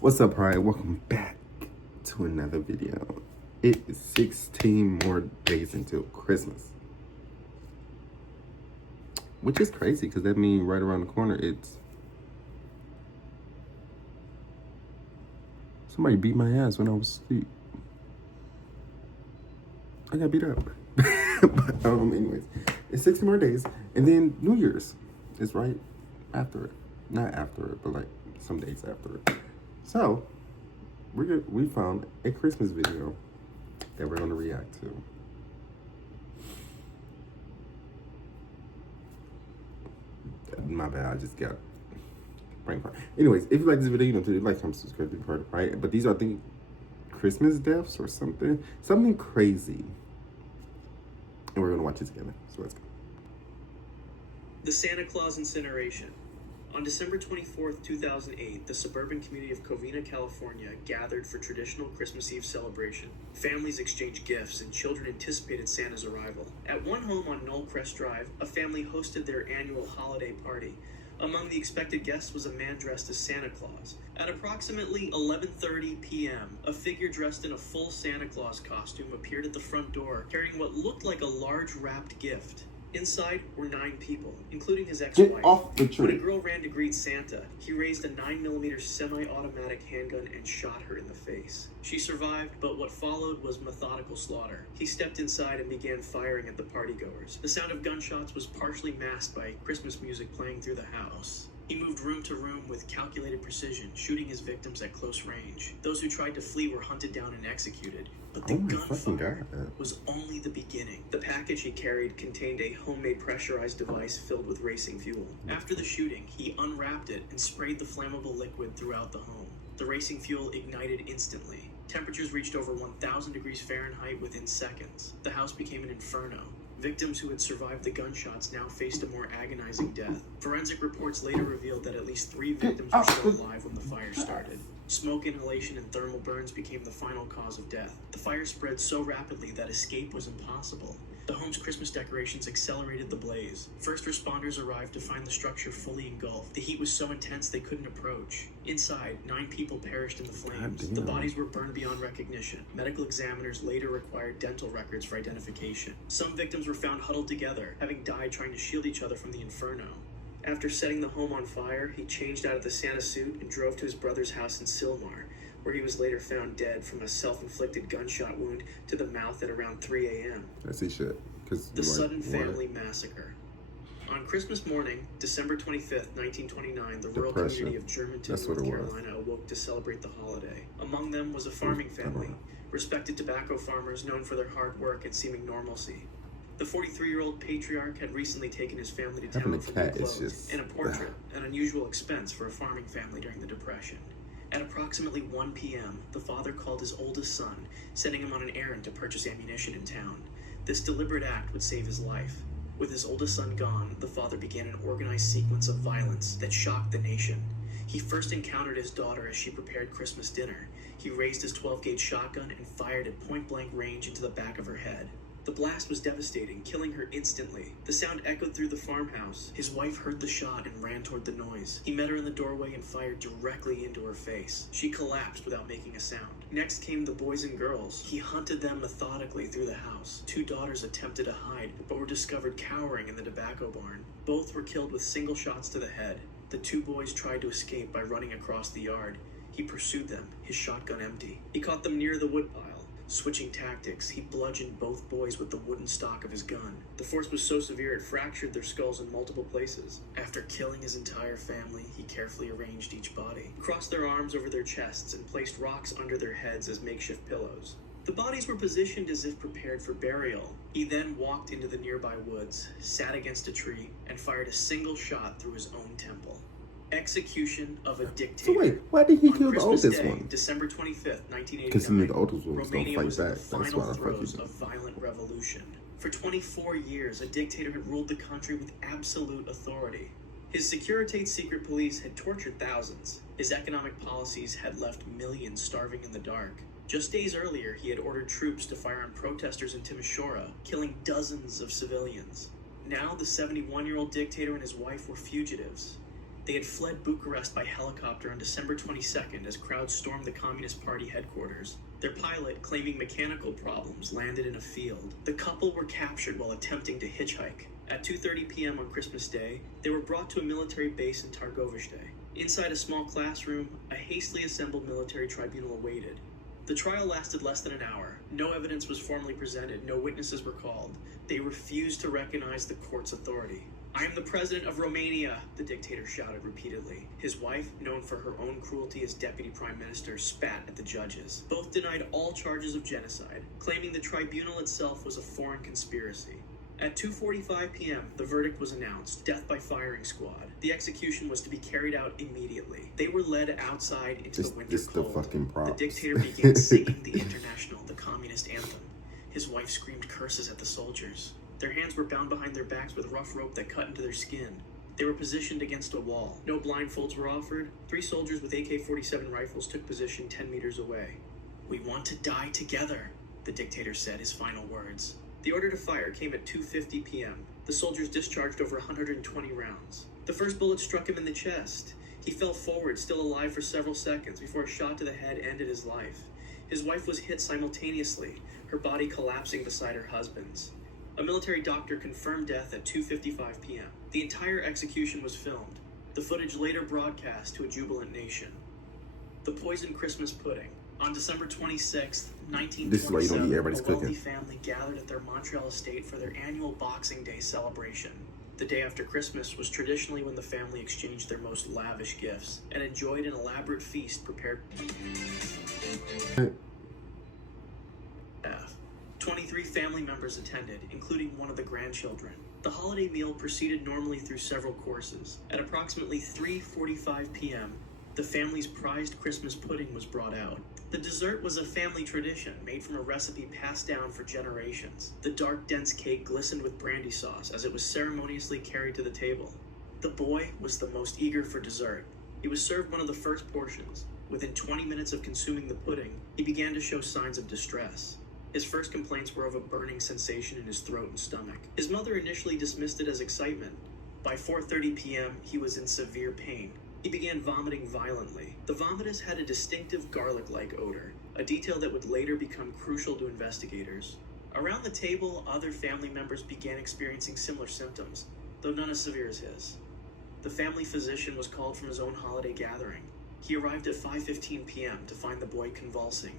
What's up, Pride? Welcome back to another video. It is 16 more days until Christmas, which is crazy because that means right around the corner it's somebody beat my ass when I was asleep. I got beat up. But anyways, it's 16 more days, and then New Year's is right after it. Not after it, but like some days after it. So we found a Christmas video that we're gonna react to. My bad, I just got brain fart. Anyways, if you like this video, you know, to like, comment, subscribe, be part of, right? But these are, I think, Christmas deaths or something crazy. And we're gonna watch it together. So let's go. The Santa Claus incineration. On December 24th, 2008, the suburban community of Covina, California gathered for traditional Christmas Eve celebration. Families exchanged gifts and children anticipated Santa's arrival. At one home on Knollcrest Drive, a family hosted their annual holiday party. Among the expected guests was a man dressed as Santa Claus. At approximately 11:30 p.m., a figure dressed in a full Santa Claus costume appeared at the front door carrying what looked like a large wrapped gift. Inside were 9 people, including his ex-wife. Get off the tree. When a girl ran to greet Santa, he raised a 9mm semi-automatic handgun and shot her in the face. She survived, but what followed was methodical slaughter. He stepped inside and began firing at the partygoers. The sound of gunshots was partially masked by Christmas music playing through the house. He moved room to room with calculated precision, shooting his victims at close range. Those who tried to flee were hunted down and executed. But the gunfire was only the beginning. The package he carried contained a homemade pressurized device filled with racing fuel. After the shooting, he unwrapped it and sprayed the flammable liquid throughout the home. The racing fuel ignited instantly. Temperatures reached over 1,000 degrees Fahrenheit within seconds. The house became an inferno. Victims who had survived the gunshots now faced a more agonizing death. Forensic reports later revealed that at least 3 victims were still alive when the fire started. Smoke inhalation and thermal burns became the final cause of death. The fire spread so rapidly that escape was impossible. The home's Christmas decorations accelerated the blaze. First responders arrived to find the structure fully engulfed. The heat was so intense they couldn't approach. Inside, 9 people perished in the flames. The bodies were burned beyond recognition. Medical examiners later required dental records for identification. Some victims were found huddled together, having died trying to shield each other from the inferno. After setting the home on fire, he changed out of the Santa suit and drove to his brother's house in Sylmar, where he was later found dead from a self-inflicted gunshot wound to the mouth at around 3 a.m. I see shit. The sudden family massacre. On Christmas morning, December 25th, 1929, the rural community of Germantown, North Carolina awoke to celebrate the holiday. Among them was a farming family, respected tobacco farmers known for their hard work and seeming normalcy. The 43-year-old patriarch had recently taken his family to town for new clothes and a portrait, an unusual expense for a farming family during the Depression. At approximately 1 p.m., the father called his oldest son, sending him on an errand to purchase ammunition in town. This deliberate act would save his life. With his oldest son gone, the father began an organized sequence of violence that shocked the nation. He first encountered his daughter as she prepared Christmas dinner. He raised his 12-gauge shotgun and fired at point-blank range into the back of her head. The blast was devastating, killing her instantly. The sound echoed through the farmhouse. His wife heard the shot and ran toward the noise. He met her in the doorway and fired directly into her face. She collapsed without making a sound. Next came the boys and girls. He hunted them methodically through the house. 2 daughters attempted to hide, but were discovered cowering in the tobacco barn. Both were killed with single shots to the head. The 2 boys tried to escape by running across the yard. He pursued them, his shotgun empty. He caught them near the woodpile. Switching tactics, he bludgeoned both boys with the wooden stock of his gun. The force was so severe it fractured their skulls in multiple places. After killing his entire family, he carefully arranged each body, crossed their arms over their chests, and placed rocks under their heads as makeshift pillows. The bodies were positioned as if prepared for burial. He then walked into the nearby woods, sat against a tree, and fired a single shot through his own temple. Execution of a dictator. So wait, why did he kill the Christmas oldest Day, one? December 25th, 1989. Because he knew the oldest one was going to Romania fight was in back. the That's final why the fuck he throes did. of violent revolution. For 24 years, a dictator had ruled the country with absolute authority. His Securitate secret police had tortured thousands. His economic policies had left millions starving in the dark. Just days earlier, he had ordered troops to fire on protesters in Timisoara, killing dozens of civilians. Now, the 71-year-old dictator and his wife were fugitives. They had fled Bucharest by helicopter on December 22nd as crowds stormed the Communist Party headquarters. Their pilot, claiming mechanical problems, landed in a field. The couple were captured while attempting to hitchhike. At 2:30 p.m. on Christmas Day, they were brought to a military base in Targovishte. Inside a small classroom, a hastily assembled military tribunal awaited. The trial lasted less than an hour. No evidence was formally presented, no witnesses were called. They refused to recognize the court's authority. "I am the president of Romania," the dictator shouted repeatedly. His wife, known for her own cruelty as deputy prime minister, spat at the judges. Both denied all charges of genocide, claiming the tribunal itself was a foreign conspiracy. At 2:45 p.m., the verdict was announced: death by firing squad. The execution was to be carried out immediately. They were led outside into the winter cold. The dictator began singing the International, the communist anthem. His wife screamed curses at the soldiers. Their hands were bound behind their backs with rough rope that cut into their skin. They were positioned against a wall. No blindfolds were offered. 3 soldiers with AK-47 rifles took position 10 meters away. "We want to die together," the dictator said, his final words. The order to fire came at 2:50 p.m. The soldiers discharged over 120 rounds. The first bullet struck him in the chest. He fell forward, still alive for several seconds, before a shot to the head ended his life. His wife was hit simultaneously, her body collapsing beside her husband's. A military doctor confirmed death at 2:55 p.m. The entire execution was filmed. The footage later broadcast to a jubilant nation. The poisoned Christmas pudding. On December 26, 1927, this is why you don't eat everybody's a wealthy cooking. family gathered at their Montreal estate for their annual Boxing Day celebration. The day after Christmas was traditionally when the family exchanged their most lavish gifts and enjoyed an elaborate feast prepared. 23 family members attended, including one of the grandchildren. The holiday meal proceeded normally through several courses. At approximately 3:45 p.m., the family's prized Christmas pudding was brought out. The dessert was a family tradition made from a recipe passed down for generations. The dark, dense cake glistened with brandy sauce as it was ceremoniously carried to the table. The boy was the most eager for dessert. He was served one of the first portions. Within 20 minutes of consuming the pudding, he began to show signs of distress. His first complaints were of a burning sensation in his throat and stomach. His mother initially dismissed it as excitement. By 4:30 p.m., he was in severe pain. He began vomiting violently. The vomitus had a distinctive garlic-like odor, a detail that would later become crucial to investigators. Around the table, other family members began experiencing similar symptoms, though none as severe as his. The family physician was called from his own holiday gathering. He arrived at 5:15 p.m. to find the boy convulsing.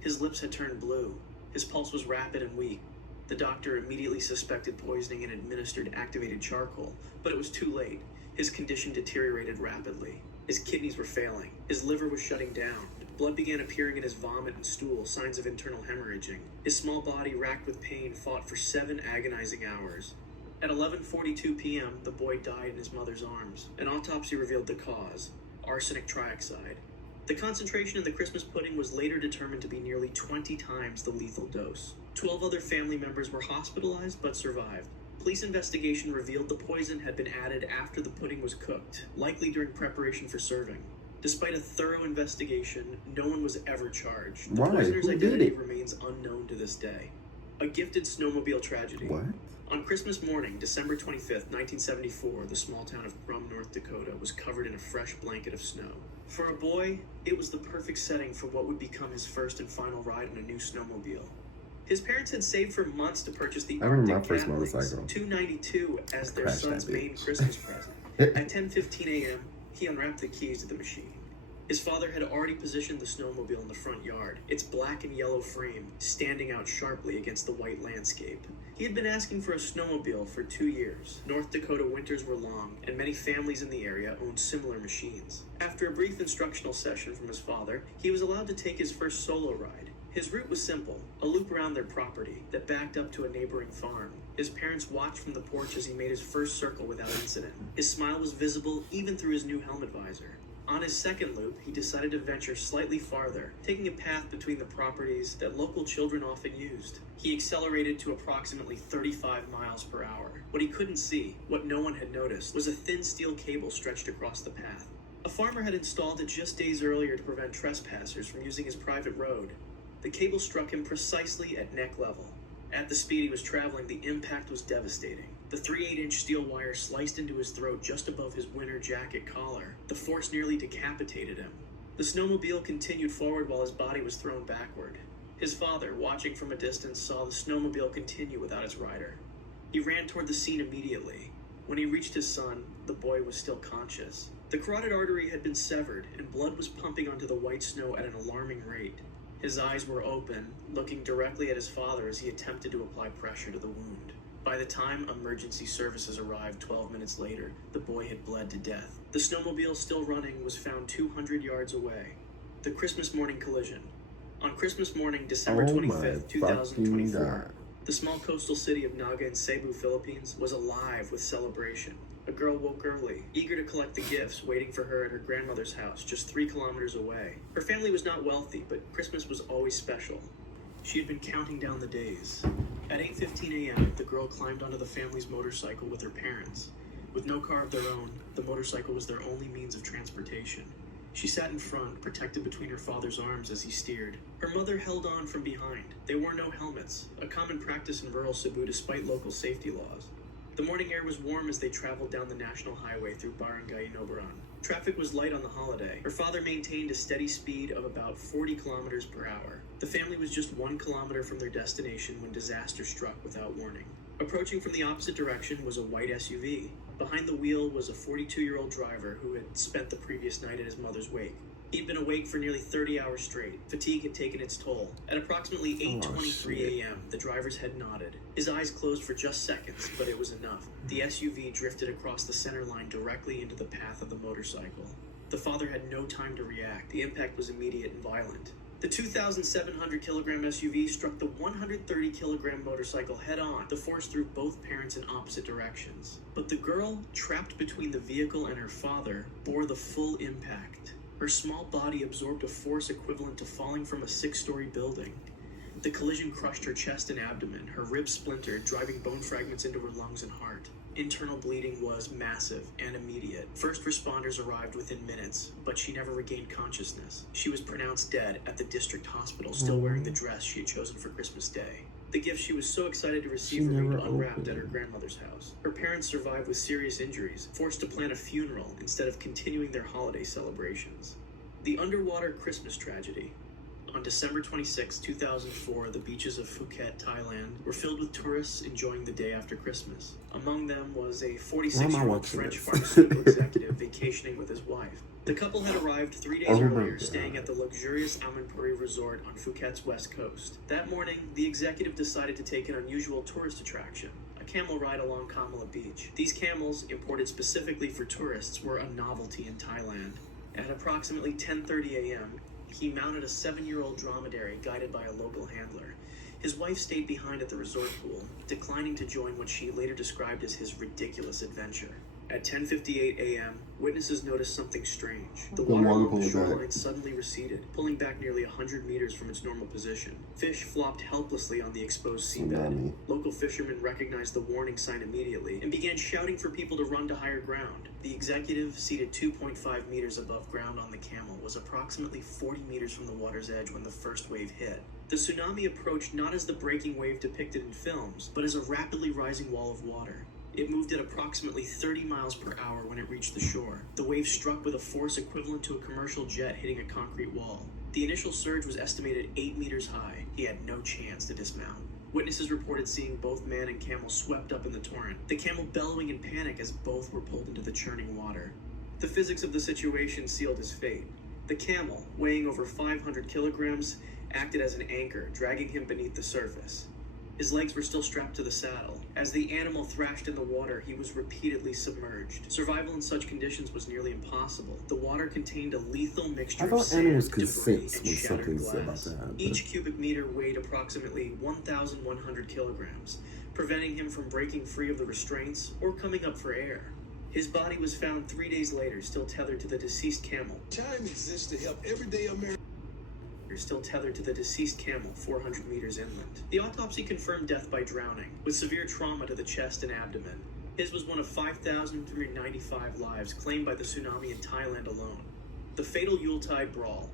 His lips had turned blue. His pulse was rapid and weak. The doctor immediately suspected poisoning and administered activated charcoal, but it was too late. His condition deteriorated rapidly. His kidneys were failing. His liver was shutting down. Blood began appearing in his vomit and stool, signs of internal hemorrhaging. His small body, racked with pain, fought for 7 agonizing hours. At 11:42 p.m., the boy died in his mother's arms. An autopsy revealed the cause: arsenic trioxide. The concentration in the Christmas pudding was later determined to be nearly 20 times the lethal dose. 12 other family members were hospitalized but survived. Police investigation revealed the poison had been added after the pudding was cooked, likely during preparation for serving. Despite a thorough investigation, no one was ever charged. The poisoner's identity remains unknown to this day. A gifted snowmobile tragedy. What? On Christmas morning, December 25th, 1974, the small town of Crum, North Dakota was covered in a fresh blanket of snow. For a boy, it was the perfect setting for what would become his first and final ride on a new snowmobile. His parents had saved for months to purchase the Arctic Cat Lynx 292 as their son's main Christmas present. At 10:15 a.m., he unwrapped the keys to the machine. His father had already positioned the snowmobile in the front yard, its black and yellow frame standing out sharply against the white landscape. He had been asking for a snowmobile for 2 years. North Dakota winters were long, and many families in the area owned similar machines. After a brief instructional session from his father, he was allowed to take his first solo ride. His route was simple, a loop around their property that backed up to a neighboring farm. His parents watched from the porch as he made his first circle without incident. His smile was visible even through his new helmet visor. On his second loop, he decided to venture slightly farther, taking a path between the properties that local children often used. He accelerated to approximately 35 miles per hour. What he couldn't see, what no one had noticed, was a thin steel cable stretched across the path. A farmer had installed it just days earlier to prevent trespassers from using his private road. The cable struck him precisely at neck level. At the speed he was traveling, the impact was devastating. The 3/8-inch steel wire sliced into his throat just above his winter jacket collar. The force nearly decapitated him. The snowmobile continued forward while his body was thrown backward. His father, watching from a distance, saw the snowmobile continue without its rider. He ran toward the scene immediately. When he reached his son, the boy was still conscious. The carotid artery had been severed, and blood was pumping onto the white snow at an alarming rate. His eyes were open, looking directly at his father as he attempted to apply pressure to the wound. By the time emergency services arrived 12 minutes later, the boy had bled to death. The snowmobile, still running, was found 200 yards away. The Christmas morning collision. On Christmas morning, December 25th, 2024, the small coastal city of Naga in Cebu, Philippines, was alive with celebration. A girl woke early, eager to collect the gifts waiting for her at her grandmother's house just 3 kilometers away. Her family was not wealthy, but Christmas was always special. She had been counting down the days. At 8:15 a.m., the girl climbed onto the family's motorcycle with her parents. With no car of their own, the motorcycle was their only means of transportation. She sat in front, protected between her father's arms as he steered. Her mother held on from behind. They wore no helmets, a common practice in rural Cebu despite local safety laws. The morning air was warm as they traveled down the national highway through Barangay Nobaran. Traffic was light on the holiday. Her father maintained a steady speed of about 40 kilometers per hour. The family was just 1 kilometer from their destination when disaster struck without warning. Approaching from the opposite direction was a white SUV. Behind the wheel was a 42-year-old driver who had spent the previous night at his mother's wake. He'd been awake for nearly 30 hours straight. Fatigue had taken its toll. At approximately 8:23 a.m., the driver's head nodded. His eyes closed for just seconds, but it was enough. The SUV drifted across the center line directly into the path of the motorcycle. The father had no time to react. The impact was immediate and violent. The 2,700-kilogram SUV struck the 130-kilogram motorcycle head-on. The force threw both parents in opposite directions. But the girl, trapped between the vehicle and her father, bore the full impact. Her small body absorbed a force equivalent to falling from a 6-story building. The collision crushed her chest and abdomen. Her ribs splintered, driving bone fragments into her lungs and heart. Internal bleeding was massive and immediate. First responders arrived within minutes, but she never regained consciousness. She was pronounced dead at the district hospital, still wearing the dress she had chosen for Christmas Day. The gift she was so excited to receive remained unwrapped at her grandmother's house. Her parents survived with serious injuries, forced to plan a funeral instead of continuing their holiday celebrations. The underwater Christmas tragedy. On December 26, 2004, the beaches of Phuket, Thailand, were filled with tourists enjoying the day after Christmas. Among them was a 46-year-old French pharmaceutical executive vacationing with his wife. The couple had arrived 3 days earlier, staying at the luxurious Amanpuri resort on Phuket's west coast. That morning, the executive decided to take an unusual tourist attraction, a camel ride along Kamala Beach. These camels, imported specifically for tourists, were a novelty in Thailand. At approximately 10:30 a.m., he mounted a 7-year-old dromedary guided by a local handler. His wife stayed behind at the resort pool, declining to join what she later described as his ridiculous adventure. At 10:58 a.m., witnesses noticed something strange. The water along the shoreline suddenly receded, pulling back nearly 100 meters from its normal position. Fish flopped helplessly on the exposed seabed. Local fishermen recognized the warning sign immediately and began shouting for people to run to higher ground. The executive, seated 2.5 meters above ground on the camel, was approximately 40 meters from the water's edge when the first wave hit. The tsunami approached not as the breaking wave depicted in films, but as a rapidly rising wall of water. It moved at approximately 30 miles per hour when it reached the shore. The wave struck with a force equivalent to a commercial jet hitting a concrete wall. The initial surge was estimated 8 meters high. He had no chance to dismount. Witnesses reported seeing both man and camel swept up in the torrent, the camel bellowing in panic as both were pulled into the churning water. The physics of the situation sealed his fate. The camel, weighing over 500 kilograms, acted as an anchor, dragging him beneath the surface. His legs were still strapped to the saddle. As the animal thrashed in the water, he was repeatedly submerged. Survival in such conditions was nearly impossible. The water contained a lethal mixture of sand, debris, and shattered glass. Each cubic meter weighed approximately 1,100 kilograms, preventing him from breaking free of the restraints or coming up for air. His body was found 3 days later, still tethered to the deceased camel. Time exists to help everyday Americans. Still tethered to the deceased camel 400 meters inland. The autopsy confirmed death by drowning, with severe trauma to the chest and abdomen. His was one of 5,395 lives claimed by the tsunami in Thailand alone. The fatal Yuletide brawl.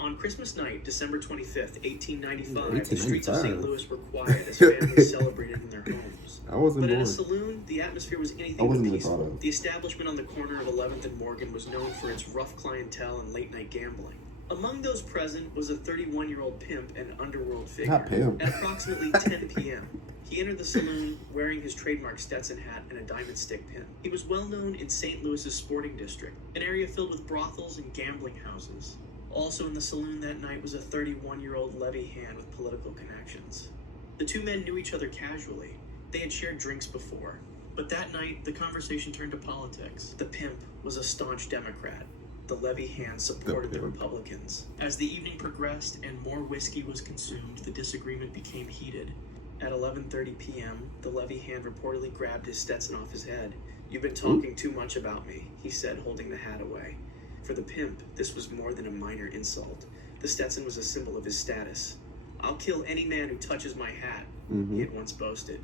On Christmas night, December 25th, 1895, 1895. the streets of St. Louis were quiet as families celebrated in their homes. I wasn't But in born. a saloon, the atmosphere was I anything wasn't but even thought peaceful. of. The establishment on the corner of 11th and Morgan was known for its rough clientele and late-night gambling. Among those present was a 31-year-old pimp and underworld figure. Not pimp. At approximately 10 p.m., he entered the saloon wearing his trademark Stetson hat and a diamond stick pin. He was well known in St. Louis's sporting district, an area filled with brothels and gambling houses. Also in the saloon that night was a 31-year-old levy hand with political connections. The two men knew each other casually. They had shared drinks before. But that night, the conversation turned to politics. The pimp was a staunch Democrat. The levy hand supported the Republicans. As the evening progressed and more whiskey was consumed, the disagreement became heated. At 11:30 p.m., the levy hand reportedly grabbed his Stetson off his head. "You've been talking too much about me," he said, holding the hat away. For the pimp, this was more than a minor insult. The Stetson was a symbol of his status. "I'll kill any man who touches my hat," he had once boasted.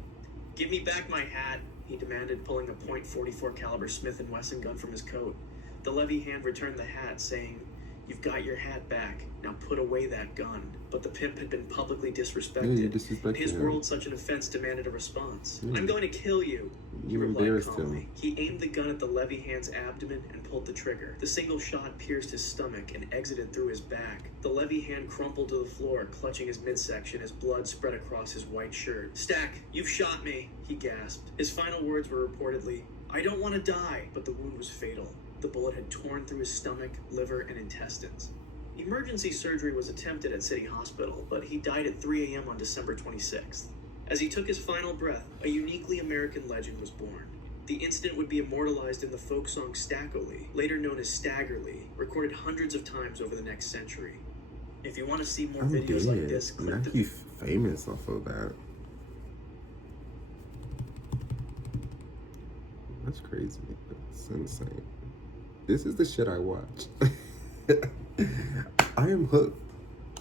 "Give me back my hat," he demanded, pulling a .44 caliber Smith & Wesson gun from his coat. The levy hand returned the hat, saying, "You've got your hat back. Now put away that gun." But the pimp had been publicly disrespected. In his world, such an offense demanded a response. "I'm going to kill you," he replied calmly. He aimed the gun at the levy hand's abdomen and pulled the trigger. The single shot pierced his stomach and exited through his back. The levy hand crumpled to the floor, clutching his midsection as blood spread across his white shirt. "Stack, you've shot me," he gasped. His final words were reportedly, "I don't want to die," but the wound was fatal. The bullet had torn through his stomach, liver, and intestines. Emergency surgery was attempted at City Hospital, but he died at 3 a.m. on December 26th. As he took his final breath, a uniquely American legend was born. The incident would be immortalized in the folk song Stackoly, later known as Staggerly, recorded hundreds of times over the next century. If you want to see more videos like this, click the... He's famous off of that. That's crazy. That's insane. This is the shit I watch. I am hooked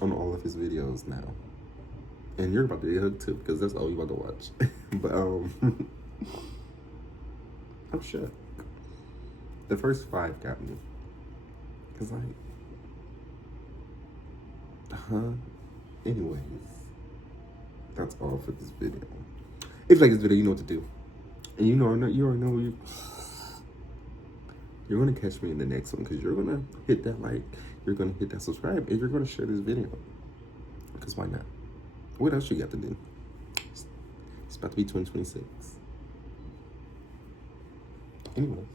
on all of his videos now. And you're about to get hooked too, because that's all you're about to watch. But, I'm shook. The first 5 got me. Because, anyways. That's all for this video. If you like this video, you know what to do. And you already know you're going to catch me in the next one, because you're going to hit that like, you're going to hit that subscribe, and you're going to share this video. Because why not? What else you got to do? It's about to be 2026. Anyways.